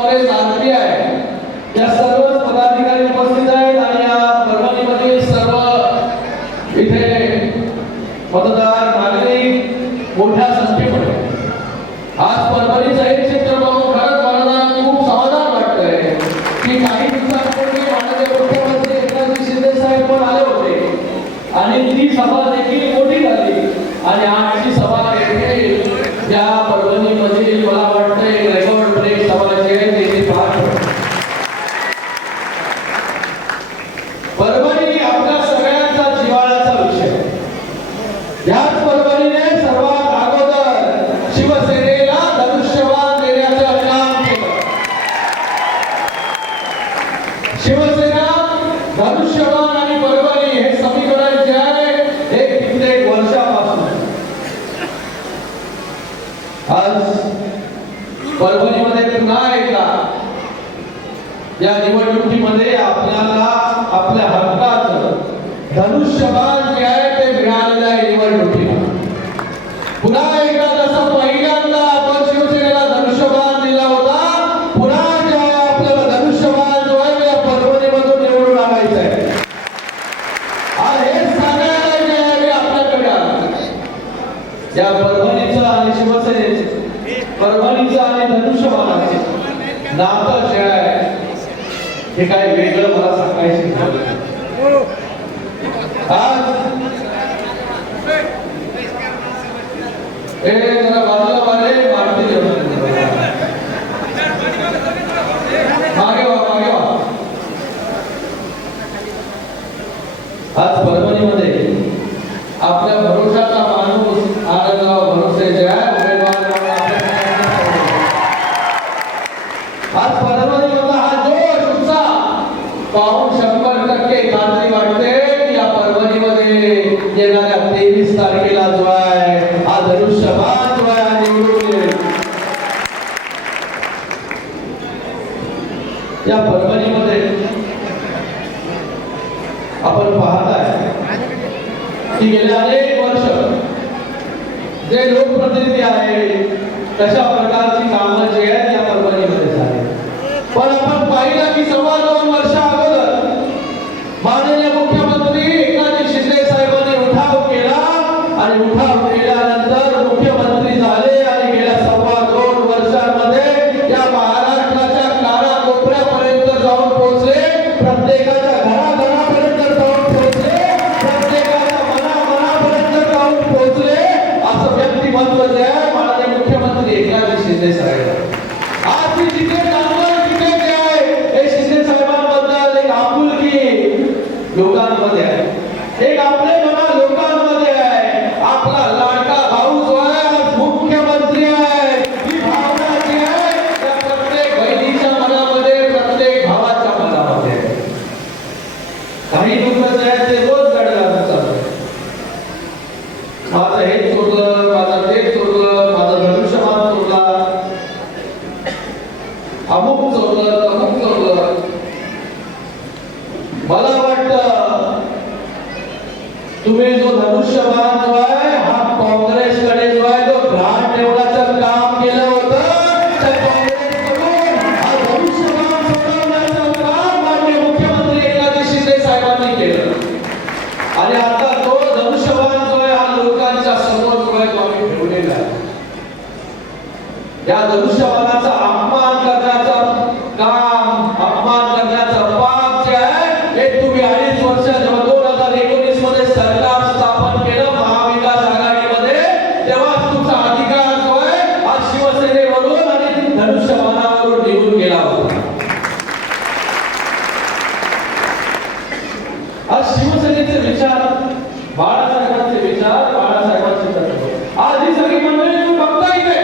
Congress RPI या सर्व पदाधिकारी उपस्थित आहेत आणि या परभणीमधील सर्व इथे मतदार नागरिक मोठ्या संख्येमध्ये आज परभणीचं एक क्षेत्र बघून खरंच मला खूप समाधान वाटतंय की काही दिवसांपूर्वी माननीय मुख्यमंत्री एकनाथ शिंदे साहेब पण आले होते आणि ती सभा देखील मोठी झाली आणि आजची सभा देखील या परभणीमधील मला वाटतं एक रेकॉर्ड ब्रेक सभा जी आहे ती पार पडली. परभणी आपल्या सगळ्यांचा जिव्हाळ्याचा विषय. याच परभणीने सर्वात अगोदर शिवसेनेला धनुष्यबाण देण्याचं काम केलं. शिवसेना धनुष्यबाण आणि परभणी हे समीकरण जे आहे हे कित्येक वर्षापासून आज परभणीमध्ये पुन्हा एकदा या निवडणुकीमध्ये आपल्याला आपल्या हक्काचं धनुष्यबाण जे आहे ते मिळालेलं आहे. निवडणुकीला पुन्हा एकदा जसं पहिल्यांदा आपण शिवसेनेला धनुष्यबाण दिला होता, पुन्हा आपल्याला धनुष्यबाण जो आहे या परभणीमधून निवडून आणायचं आहे. आज हे सांगायला जे आहे आपल्याकडे आलं या परभणीचं आणि शिवसेनेचं, परभणीचं आणि धनुष्यबाणाचं नातं जे आहे हे काय वेगळं मला सांगायचं नाही. आज जरा बाजूला मारे मारती मागे वा. आज परभणीमध्ये आपल्या भरोशाचा माणूस आनंदराव भरोसे जे आहे आज परभणीमधला हा जोश उत्साह पाहून 100% खात्री वाटते की या परभणीमध्ये येणाऱ्या 23 तारखेला जो आहे हा धनुष्यबाण जो आहे निवडून येईल. या परभणीमध्ये आपण पाहताय की गेल्या अनेक वर्ष जे लोकप्रतिनिधी आहे तशा प्रकारची कामं जी आहेत या परभणीमध्ये झाली. पण आपण पाहिलं की 2.5 वर्ष अगोदर माननीय मुख्यमंत्री एकनाथ शिंदे साहेबांनी उठाव केला आणि उठाव केल्यानंतर मुख्यमंत्री झाले आणि गेल्या 2.5 वर्षांमध्ये या महाराष्ट्राच्या कानाकोपऱ्यापर्यंत जाऊन पोहोचले, प्रत्येकाच्या घराघरापर्यंत जाऊन पोहोचले, प्रत्येकाच्या मनामनापर्यंत जाऊन पोहोचले. असं व्यक्तिमत्व जे आहे माननीय मुख्यमंत्री एकनाथ शिंदे साहेब. आज मी जिथे जाणार तिथे जे आहे हे शिंदे साहेबांबद्दल एक आपुलकी लोकांमध्ये आहे, एक आपलेपणा लोकांमध्ये आहे. आपला लाडका भाऊ जो आहे आज मुख्यमंत्री आहे, ही भावना जी आहे त्या प्रत्येक बहिणीच्या मनामध्ये, प्रत्येक भावाच्या मनामध्ये. काही लोक जे आहेत ते रोज गडगडाट चालतात, माझं हे चोरलं, माझं ते चोरलं, माझा धनुष्यबाण चोरला, अमुक चोरलं, तमुक चोरलं. मला वाटतं तुम्ही जो धनुष्यबाण जो आहे हा काँग्रेसकडे जो आहे तो घाट ठेवण्याचं काम केलं होतं. त्या काँग्रेसकडून हा धनुष्यबाण सोडवण्याचं काम माननीय मुख्यमंत्री एकनाथ शिंदे साहेबांनी केलं आणि आता तो धनुष्यबाण जो आहे हा लोकांच्या समोर जो आहे तो आम्ही ठेवलेला आहे. या धनुष्यबाणाचा अपमान करण्याचं काम, अपमान करण्याचं पाप जे आहे हे तुम्ही 2.5 वर्ष जेव्हा 2019 मध्ये सरकार स्थापन केलं महाविकास आघाडीमध्ये, तेव्हा तुमचा अधिकार जो आहे आज शिवसेनेवरून आणि धनुष्यबाणावरून निघून गेला होता. आज शिवसेनेचे विचार, बाळासाहेबांचे विचार, बाळासाहेबांचे तत्व आज ही सगळी मंडळी तुम्ही बघता इथे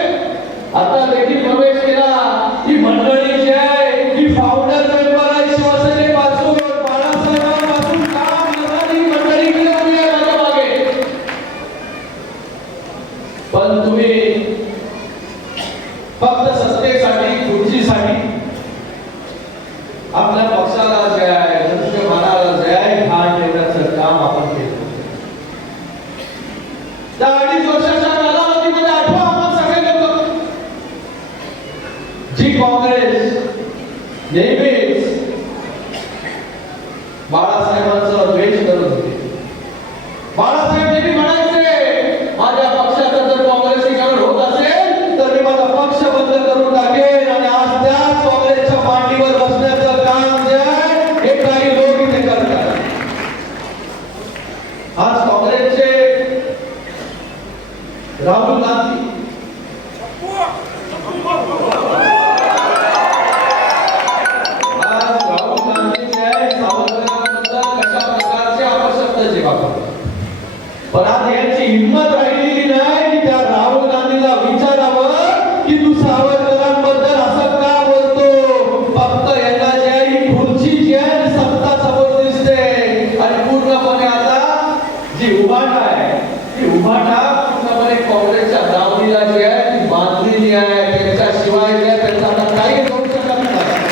आता देखील प्रवेश केला. ही मंडळी जी आहे ही जी काँग्रेस नेहमीच बाळासाहेबांचा द्वेष करत होते. बाळासाहेब नेहमी म्हणायचे माझ्या पक्षाचा जर काँग्रेसीकरण होत असेल तर मी माझा पक्ष बंद करून टाकेन आणि आज त्याच काँग्रेसच्या मांडीवर बसण्याचं काम जे आहे हे काही लोक इथे करतात. आज काँग्रेसचे राहुल गांधी पण आज यांची हिंमत राहिलेली नाही की त्या राहुल गांधीला विचारावं की तू सावरकरांबद्दल असं का बोलतो. फक्त यांना जे आहे ही खुर्ची जी आहे सत्ता समोर दिसते आणि पूर्णपणे आता जी उभाटा आहे ती उभाटा पूर्णपणे काँग्रेसच्या दावणीला जी आहे ती बांधलेली आहे. त्याच्याशिवाय जे त्यांचा आता काही होऊ शकत नाही.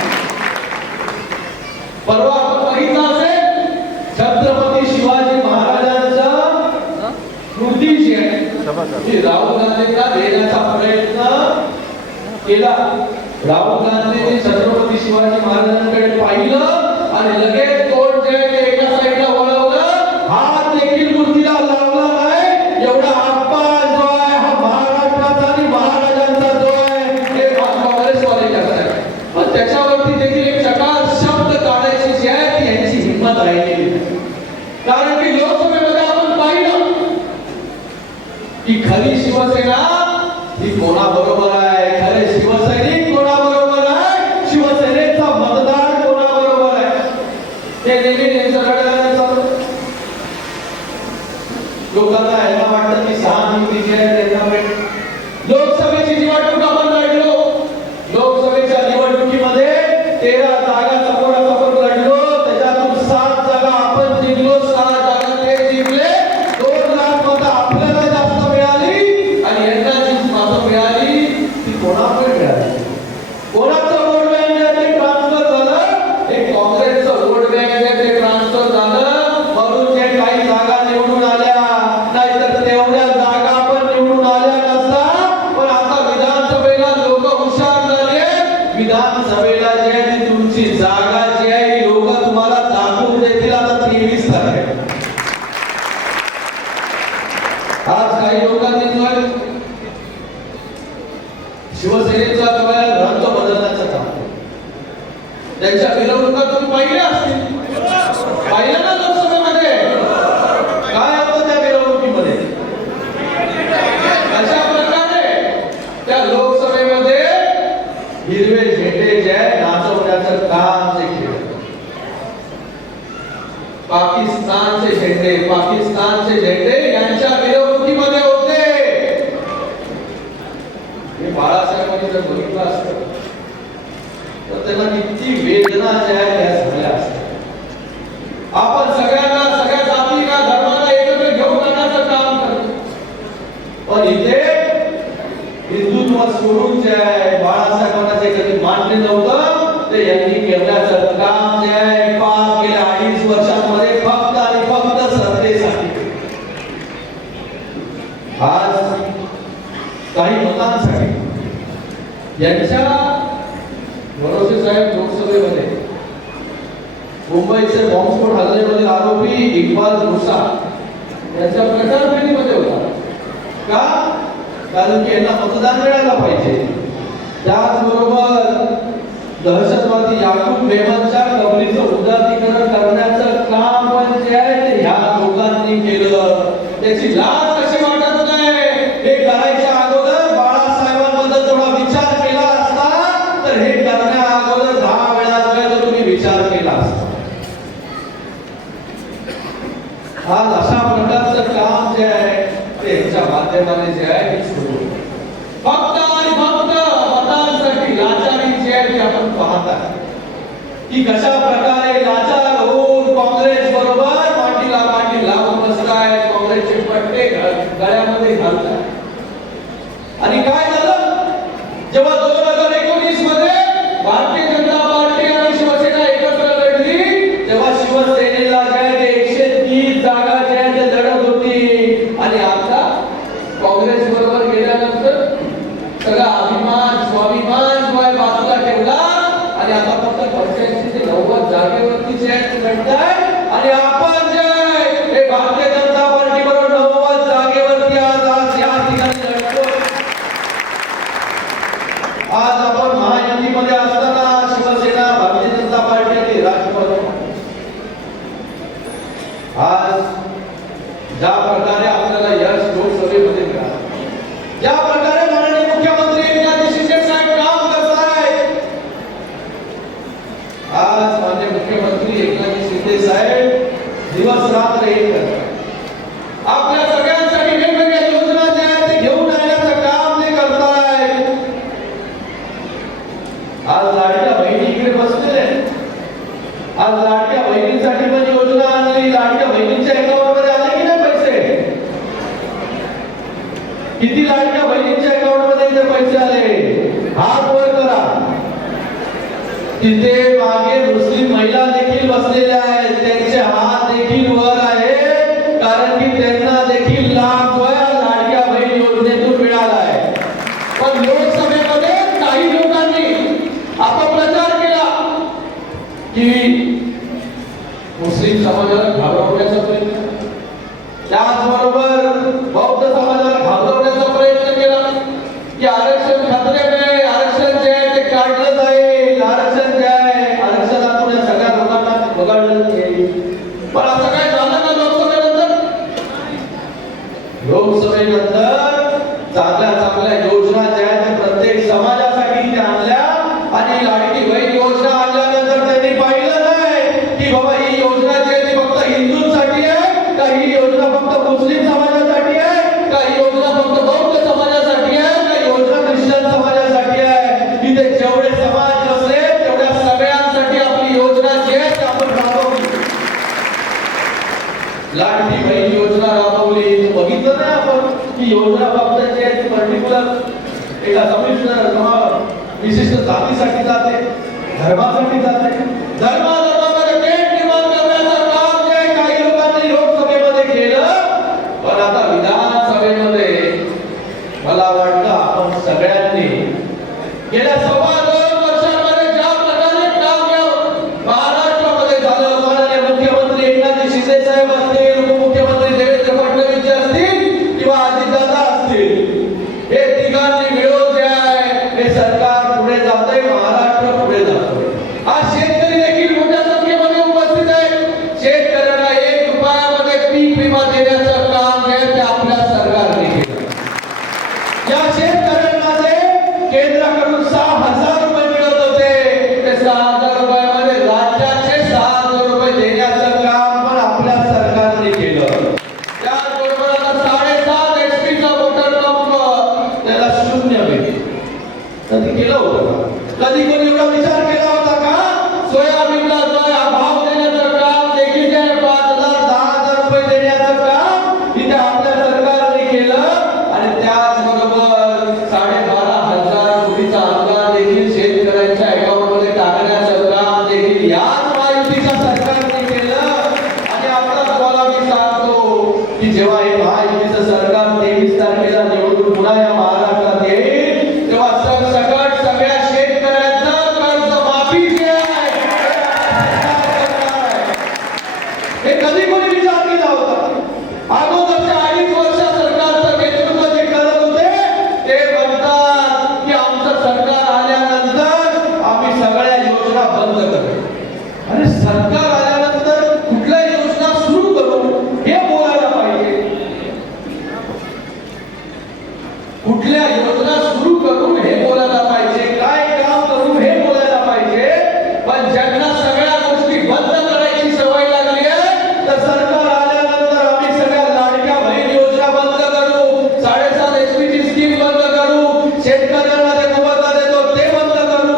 परवा आपण बघितलं असेल छत्रपती शिवाजी महाराजांचा स्मृती जी आहे ती राहुल गांधींना देण्याचा प्रयत्न केला. राहुल गांधींनी छत्रपती शिवाजी महाराजांकडे पाहिलं आणि लगेच तोंड जे आहे ते एका साईडला वळवलं. हात देखील मूर्तीला लावला नाही. एवढा अपमान जो आहे हा महाराष्ट्राचा आणि महाराजांचा जो आहे हे काँग्रेसवाले करतात. पण त्याच्यावरती देखील एक चकार शब्द काढायची जी आहे ती यांची हिंमत राहिलेली नाही. कारण की लोकसभेमध्ये आपण पाहिलं की खरी शिवसेना ही कोणाबरोबर आहे, खरे शिवसैनिक कोणाबरोबर आहे, शिवसेनेचा मतदार कोणाबरोबर आहे ते नेहमी लोकांना यायला वाटतं की सहानुभूती जी आहे त्यांना लोकसभेची निवडणूक आपण लढलो. लोकसभेच्या निवडणुकीमध्ये 13 जागा समोरासमोर लढलो. त्याच्यातून 7 जागा आपण जिंकलो, 6 जागा ते जिंकले. 2 लाख मतं आपल्याला जास्त मिळाली आणि यांना जी मतं मिळाली ती कोणाकडे मिळाली. कोणाचं वोट बँक ते ट्रान्सफर झालं. हे काँग्रेसचं वोट बँक ते ट्रान्सफर झालं. म्हणून जे काही जागा निवडून आल्या नाहीतर तेवढ्या जागा आपण निवडून आल्या नसता. पण आता विधानसभेला लोक हुशार झाले. विधानसभेला जे आहे ती तुमची जागा जी आहे ही लोक तुम्हाला दाखवून देतील. आता 23 तारखेला आज काही लोकांनी शिवसेनेचा रंग बदलण्याचं काम त्यांच्या मिरवणुका तुम्ही पाहिल्या असतील. पाहिलं ना लोकसभेमध्ये काय होतं त्या मिरवणुकीमध्ये. अशा प्रकारे त्या लोकसभेमध्ये हिरवे झेंडे जे आहे नाचवण्याचं काम जे केलं. पाकिस्तानचे झेंडे यांच्या मिरवणुकीमध्ये होते. हे बाळासाहेबांनी जर बघितलं असतं तर त्यांना किती वेदना ज्या आहेत त्या झाल्या असत्या. आपण सगळ्यांना सगळ्या जातीला धर्माला एकत्र घेऊन जाण्याचं काम करतो. पण इथे हिंदुत्व सोडून जे आहे बाळासाहेबांना जे कधी मान्य नव्हतं ते यांनी करण्याचं काम जे आहे गेल्या 2.5 वर्षांमध्ये फक्त आणि फक्त सत्तेसाठी. आज काही मतांसाठी यांच्या भरोसे साहेब लोकसभेमध्ये मुंबईचे बॉम्बस्फोट हल्ल्यामधील आरोपी इक्बाल मुसा यांच्या प्रचार फेरीमध्ये होता. का? कारण की यांना मतदान मिळायला पाहिजे. त्याचबरोबर दहशतवादी याकूब मेमनच्या कबलीचं उदारीकरण करण्याचं काम पण जे आहे ते ह्या लोकांनी केलं. त्याची लाज कशी वाटत नाही. हे करायच्या अगोदर बाळासाहेबांबद्दल थोडा विचार केला असता तर हे करण्या अगोदर 10 वेळा तुम्ही विचार केला असता. आज अशा प्रकारचं काम जे आहे ते यांच्या माध्यमाने जे आहे ते सुरू फक्त आणि फक्त मतांसाठी लाचारी जी आहे ती आपण पाहत आहे की कशा प्रकारे लाचार होऊन काँग्रेस बरोबर पाठीला पाठी लावून बसताय. काँग्रेसचे पट्टे गळ्यामध्ये घालताय. आणि काय झालं जेव्हा 2019 मध्ये भारतीय जनता पार्टी आणि शिवसेना एकत्र लढली तेव्हा शिवसेनेला जे आहे 130 जागा जे आहे ते लढत होती. आणि आता काँग्रेस बरोबर गेल्यानंतर सगळा अभिमान स्वाभिमान जो आहे मिळताय आणि आपण जे हे भारतीय जनता पार्टी बरोबर 90 जागेवरती आज या ठिकाणी लढतो. आज आपण महायुतीमध्ये असताना शिवसेना, भारतीय जनता पार्टी आणि राष्ट्रवादी आज ज्या प्रकारे आपल्याला यश लोकसभेमध्ये मिळालं, ज्या प्रकारे माननीय मुख्यमंत्री एकनाथ शिंदे साहेब काम करतायत, आज माननीय मुख्यमंत्री एकनाथ शिंदे साहेब दिवस रात्र एक करतात. आपल्या सगळ्यांसाठी वेगवेगळ्या योजना ज्या आहेत ते घेऊन आणण्याचं काम ते करतायत. आज लाडक्या बहिणी इकडे बसलेले आहेत. आज लाडक्या बहिणींसाठी पण योजना आणली. लाडक्या बहिणींच्या अकाउंटमध्ये आले की नाही पैसे? किती लाडक्या बहिणींच्या अकाउंटमध्ये इथे पैसे आले? हात वर करा. तिथे मागे मुस्लिम महिला देखील बसलेल्या आहेत, त्यांचे हात देखील वर आहेत, कारण की त्यांना देखील लाभ लाडक्या बहीण योजनेतून मिळाला आहे. पण लोकसभेमध्ये काही लोकांनी अपप्रचार केला की मुस्लिम समाजाला घाबरवण्याचा प्रयत्न, त्याचबरोबर बौद्ध समाजाला घाबरवण्याचा प्रयत्न केला की आरक्षण खात्याने आरक्षण जे आहे ते काढलं जाईल, आरक्षण जे आहे आरक्षणातून या सगळ्या लोकांना वगळलं जाईल. पण असं काय झालं का लोकसभेनंतर? लोकसभेनंतर चांगल्या चांगल्या योजना ज्या आहेत प्रत्येक समाजासाठी त्या आणल्या आणि लाडकी बहीण योजना आणल्यानंतर त्यांनी पाहिलं नाही की बाबा ही योजना जी आहे ती फक्त हिंदूंसाठी आहे का, ही योजना फक्त मुस्लिम समाजासाठी आहे का, ही योजना फक्त बौद्ध समाजासाठी आहे का, योजना ख्रिश्चन समाजासाठी आहे. इथे जेवढे समाज असले तेवढ्या सगळ्यांसाठी आपली योजना जी आहे ती आपण राबवली. लाडकी बहीण योजना राबवली. बघितलं नाही आपण की योजना फक्त जी आहे ती पर्टिक्युलर एका समिष्ट विशिष्ट जातीसाठी जाते, धर्मासाठी जाते. धर्मामध्ये पेट निर्माण करण्याचं काम जे काही लोकांनी लोकसभेमध्ये केलं, पण आता विधानसभेमध्ये मला वाटतं आपण सगळ्यांनी गेल्या 2.25 वर्षांमध्ये ज्या प्रकारे काम या महाराष्ट्रामध्ये झालं, माननीय मुख्यमंत्री एकनाथ शिंदे साहेब असतील, उपमुख्यमंत्री देवेंद्र फडणवीस असतील किंवा अजितदादा असतील, हे तिघांनी मिळून जे आहे हे सरकार पुढे जातंय, महाराष्ट्र पुढे जातोय. आज शेतकरी देखील मोठ्या संख्येमध्ये उपस्थित आहेत. शेतकऱ्यांना 1 रुपयामध्ये पीक विमा देण्याचं काम जे आहे ते आपल्या सरकारने केलं. या शेतकऱ्यांमध्ये केंद्राकडून 6,000 रुपये मिळत होते, ते 6,000 रुपयामध्ये राज्याचे 6,000 रुपये देण्याचं काम पण आपल्या सरकारने केलं. त्याचबरोबर आता 7.5 HP चा वोटर पंप त्याला 0 भेटेल. कधी केलं होतं? कधी कोणी एवढा विचार केला होता का? सोयाबीनला भाव देण्याचं काम देखील 5,000 10,000 रुपये देण्याचं काम इथे आपल्या सरकारने केलं. आणि त्याचबरोबर 12,500 कोटीचा अनुदान देखील शेतकऱ्यांच्या अकाउंटमध्ये टाकण्याचं काम देखील याच महायुतीच्या सरकारने केलं. आणि आता तुम्हाला मी सांगतो की जेव्हा हे महायुतीचं सरकार 23 तारखेला निवडून पुन्हा या महाराष्ट्रात येईल, तेव्हा सरसकट सगळ्या शेतकऱ्यांचं कर्ज माफी जी आहे हे कधी कोणी विचार केला होता? अगोदरच्या 2.5 वर्ष सरकारचं नेतृत्व जे करत होते ते म्हणतात की आमचं सरकार आल्यानंतर आम्ही सगळ्या योजना बंद करू. आणि सरकार आल्यानंतर कुठल्या योजना सुरू करू हे बोलायला पाहिजे. कुठल्या योजना सुरू करू हे बोलायला पाहिजे, काय काम करू हे बोलायला पाहिजे. पण ज्यांना सगळ्या गोष्टी बंद करायची सवय लागली आहे, तर सरकार आल्यानंतर आम्ही सगळ्या लाडक्या बहीण योजना बंद करू, 7.5 HP ची स्कीम बंद करू, शेतकऱ्यांना जे मोबदला देतो ते बंद करू.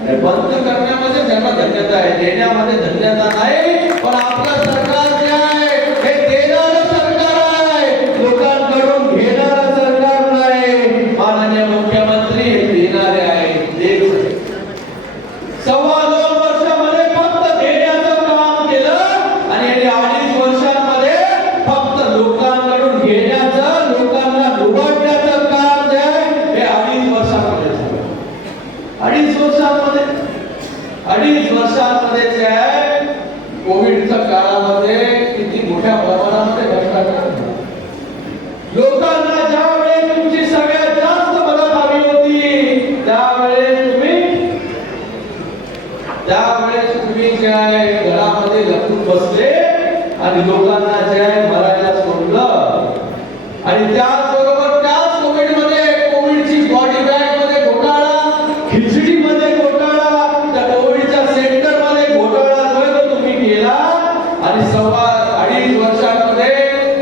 अरे बंद करण्यामध्ये ज्यांना धन्यता आहे, देण्यामध्ये धन्यता नाही. पण आपलं सरकार जे आहे हे देणारं सरकार आहे, लोकांकडून घेणारं सरकार नाही. माननीय मुख्यमंत्री हे देणारे आहेत. 2.25 वर्षामध्ये फक्त देण्याचं काम केलं आणि 2.5 वर्षांमध्ये फक्त लोकांकडून घेण्याचं, लोकांना लुबाडण्याचं काम जे आहे हे 2.5 वर्षांमध्ये झालं. 2.5 वर्षांमध्ये जे आहे कोविडच्या काळामध्ये किती मोठ्या प्रमाणामध्ये भ्रष्टाचार झाला. लोकांना ज्यावेळेस तुमची सगळ्यात जास्त मदत हवी होती त्यावेळेस तुम्ही जे आहे घरामध्ये लपून बसले आणि लोकांना जे आहे मरायला सोडलं. आणि त्याचबरोबर त्याच कोविडची बॉडी बॅग मध्ये घोटाळा, खिचडी मध्ये घोटाळा, त्या कोविडच्या सेंटर मध्ये घोटाळा जो तुम्ही केला. आणि 2.5 वर्षांमध्ये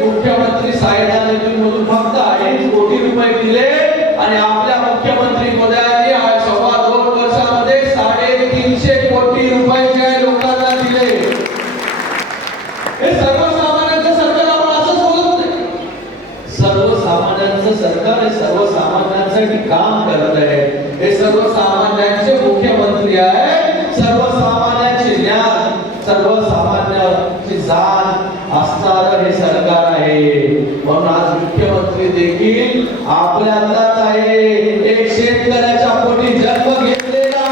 मुख्यमंत्री सहायता निधीमधून फक्त 2.5 कोटी रुपये दिले आणि आपल्या मुख्यमंत्री मोदयांनी 2.5 वर्षामध्ये 350 कोटी रुपये जे लोकांना दिले. हे सर्वसामान्यांचं सरकार आपण असंच बोलत नाही. सर्वसामान्यांचं सरकार हे सर्वसामान्यांसाठी काम करत आहे. हे सर्वसामान्यांचे मुख्यमंत्री आहे. सर्वसामान्यांचे ज्ञान, सर्वसामान्यांची जाण असणारं हे सरकार आहे. म्हणून आज मुख्यमंत्री देखील आपल्यातलाच आहे. एक शेतकऱ्याच्या पोटी जन्म घेतलेला,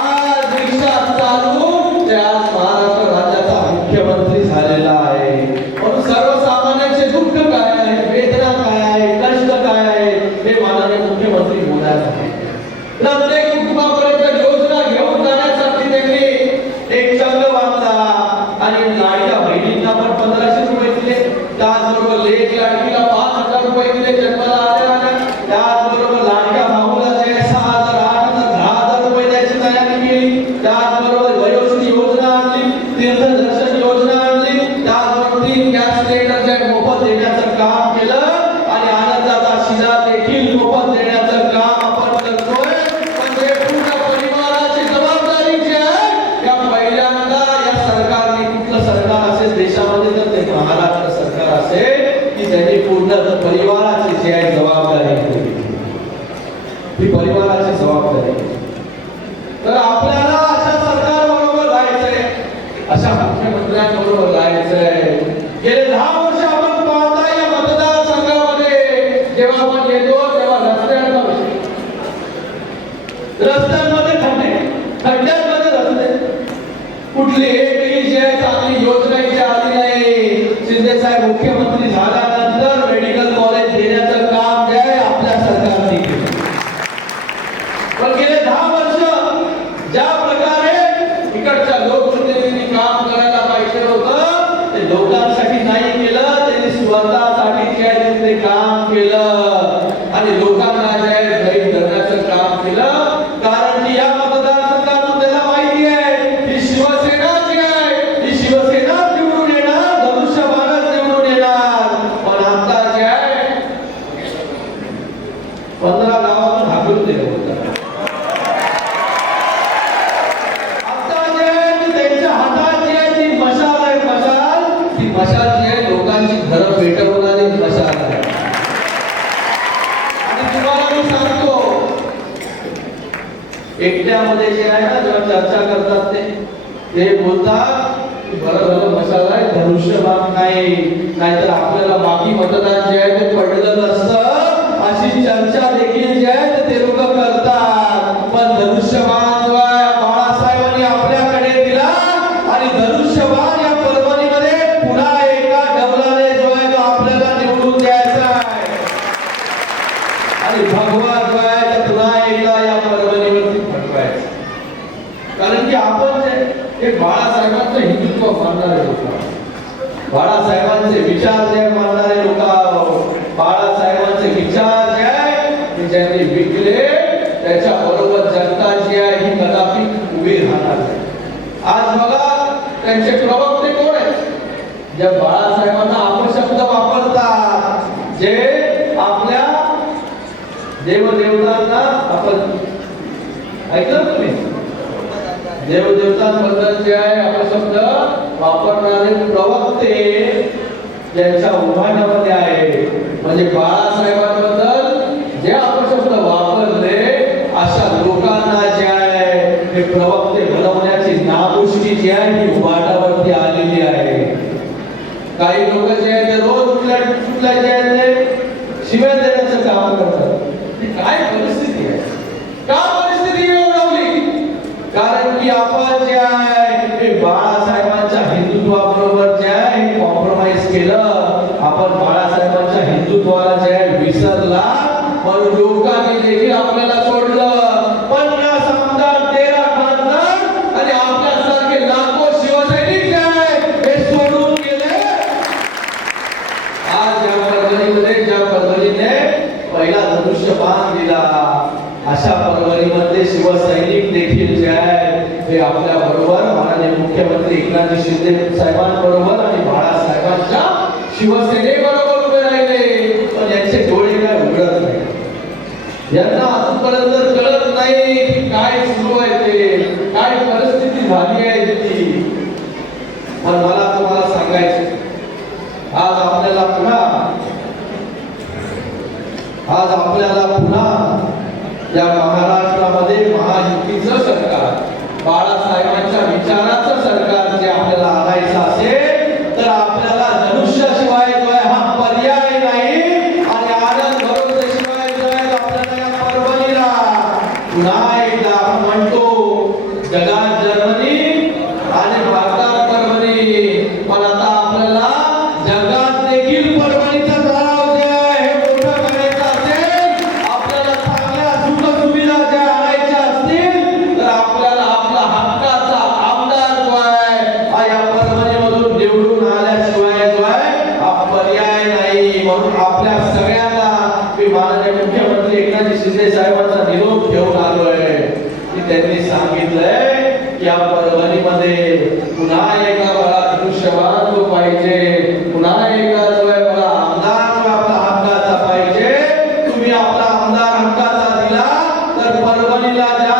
आज रिक्षा चालवून ते आज महाराष्ट्र राज्याचा मुख्यमंत्री झालेला आहे. म्हणून सर्वसामान्यांचे दुःख काय आहे, वेदना काय आहे, कष्ट काय आहे हे माननीय मुख्यमंत्री बोलायला आहे. प्रत्येक कुटुंबापर्यंत योजना घेऊन जाण्यासाठी त्यांनी एक संघ बांधला आणि लाडक्या बहिणींना पण 1500 रुपये दिले. त्याचबरोबर लेक लाडकीला 5000 रुपये दिले जन्माला आल्या. त्याचबरोबर लाडक्या भाऊला जे 6000, 8000, 10000 रुपये द्यायची तयारी केली. त्याचबरोबर वयोश्री योजना आणली, तीर्थदर्शन योजना आणली. त्याचबरोबर 3 गॅस सिलेंडर जे मोफत देण्याचं काम केलं आणि आनंदाचा शिधा देखील मोफत देण्याचं काम आपण करतोय. म्हणजे पूर्ण परिवाराची जबाबदारी जी आहे या पहिल्यांदा या सरकारने, कुठलं सरकार असेल देशामध्ये तर ते महाराष्ट्र सरकार असेल की त्यांनी पूर्ण परिवाराची जी आहे जबाबदारी घेतली. ही परिवाराची जबाबदारी. तर आपल्याला अशा सरकारबरोबर राहायचंय, अशा मुख्यमंत्र्यांबरोबर राहायचंय. गेले 10 वर्ष आपण पाहताय या मतदारसंघामध्ये जेव्हा आपण येतो तेव्हा रस्त्यांमध्ये खड्ड्यांमध्ये रस्ते, कुठली एकही जी आहे चांगली योजना इथे आली नाही. शिंदे साहेब मुख्यमंत्री झाल्यानंतर मेडिकल कॉलेज देण्याचं काम जे आहे आपल्या सरकारने केलं. पण गेले 10 वर्ष ज्या प्रकारे इकडच्या लोकप्रतिनिधींनी काम करायला पाहिजे होतं ते लोकांसाठी नाही केलं. त्यांनी स्वतःसाठी जे आहे ते काम केलं आणि लोकांना जे आहे गैर धरण्याचं काम केलं. कारण की या मतदारसंघातून त्याला माहिती आहे ही शिवसेना जी आहे ही शिवसेना निवडून येणार, धनुष्यबाणच निवडून येणार. पण आता जे आहे 15 गावातून हाकलून दिलं होतं. आता जे आहे त्यांच्या हातात जी आहे ती मशाल आहे. ती मशाल जी आहे लोकांची घरं पेटवणारी मशाल आहे. आणि तुम्हाला मी सांगतो एकट्यामध्ये जे आहे ना जेव्हा चर्चा करतात ते बोलतात की बरं झालं मशाल आहे, धनुष्यबाण नाही, नाहीतर आपल्याला बाकी मतदान जे आहे ते पडलं नसतं. अशी चर्चा देखील जी आहे ते लोक करतात. पण धनुष्यबाण जो आहे बाळासाहेबांनी आपल्याकडे दिला आणि धनुष्यबाण या परभणीमध्ये पुन्हा एका डबलाने जो आहे तो आपल्याला निवडून द्यायचा आहे. आणि भगवा जो आहे ते पुन्हा एकदा या परभणीवरती फटवायचा. कारण की आपण जे बाळासाहेबांचं हिंदुत्व मानणारे लोक, बाळासाहेबांचे विचार जे मानणारे लोक, बाळासाहेबांचे विचार जे आहे ज्यांनी विकले त्याच्या बरोबर जनता जी आहे ही कदापि उभी राहणार नाही. आज बघा त्यांचे प्रवक्ते कोण आहेत जे बाळासाहेबांना अपशब्द वापरतात, जे आपल्या देवदेवतांना आपण ऐकलं तुम्ही देवदेवतांबद्दल जे आहे अपशब्द वापरणारे प्रवक्ते ज्यांच्या उभारण्यामध्ये आहे. म्हणजे बाळासाहेबांबद्दल जे अपशब्द वापरले अशा लोकांना जे आहे हे प्रवक्ते बनवण्याची नामुष्की जी आहे ही उभाटावरती आलेली आहे. काही लोक जे आहे ते रोज उठल्या जे आहे ते शिव्या देण्याचं काम करतात. काय परिस्थिती आहे, का परिस्थिती ओढवली? कारण की आपण जे आहे बाळासाहेबांच्या अशा परभणीमध्ये शिवसैनिक देखील जे आहेत हे आपल्या बरोबर माननीय मुख्यमंत्री एकनाथ शिंदे साहेबांबरोबर आणि बाळासाहेबांच्या शिवसेनेबरोबर उभे राहिले. पण यांचे डोळे काय उघडत नाही. यांना अजूनपर्यंत कळत नाही की काय सुरू आहे ते, काय परिस्थिती झाली आहे ती. पण मला तुम्हाला सांगायचं, आज आपल्याला पुन्हा या महाराष्ट्रामध्ये महायुतीचं सरकार, बाळासाहेबांच्या विचाराचं सरकार जे आपल्याला आणायचं असेल तर आपल्याला धनुष्याशिवाय जो आहे हा पर्याय नाही. आणि आनंद भरोसेशिवाय जो आहे आपल्याला या परभणीला पुन्हा एकदा आपण म्हणतो जगात जर्मनी आणि भारतात परभणी, पण आता आपल्याला जगात देखील परभणीचा गौरव जे आहे हे मोठं करायचं असेल, आपल्याला चांगल्या सुखसुविधा ज्या आणायच्या असतील तर आपल्याला आपला हक्काचा आमदार जो आहे या परभणीमधून निवडून आल्याशिवाय जो आहे हा पर्याय नाही. म्हणून आपल्या सगळ्यांना मी माननीय मुख्यमंत्री एकनाथ शिंदे साहेबांचा निरोप घेऊन आलोय की त्यांनी सांगितलंय की या परभणीमध्ये पुन्हा एका मला दृश्यमान जो पाहिजे, पुन्हा एका जो आहे मला आमदार जो आपला हक्काचा पाहिजे. तुम्ही आपला आमदार हक्काचा दिला तर परभणीला ज्या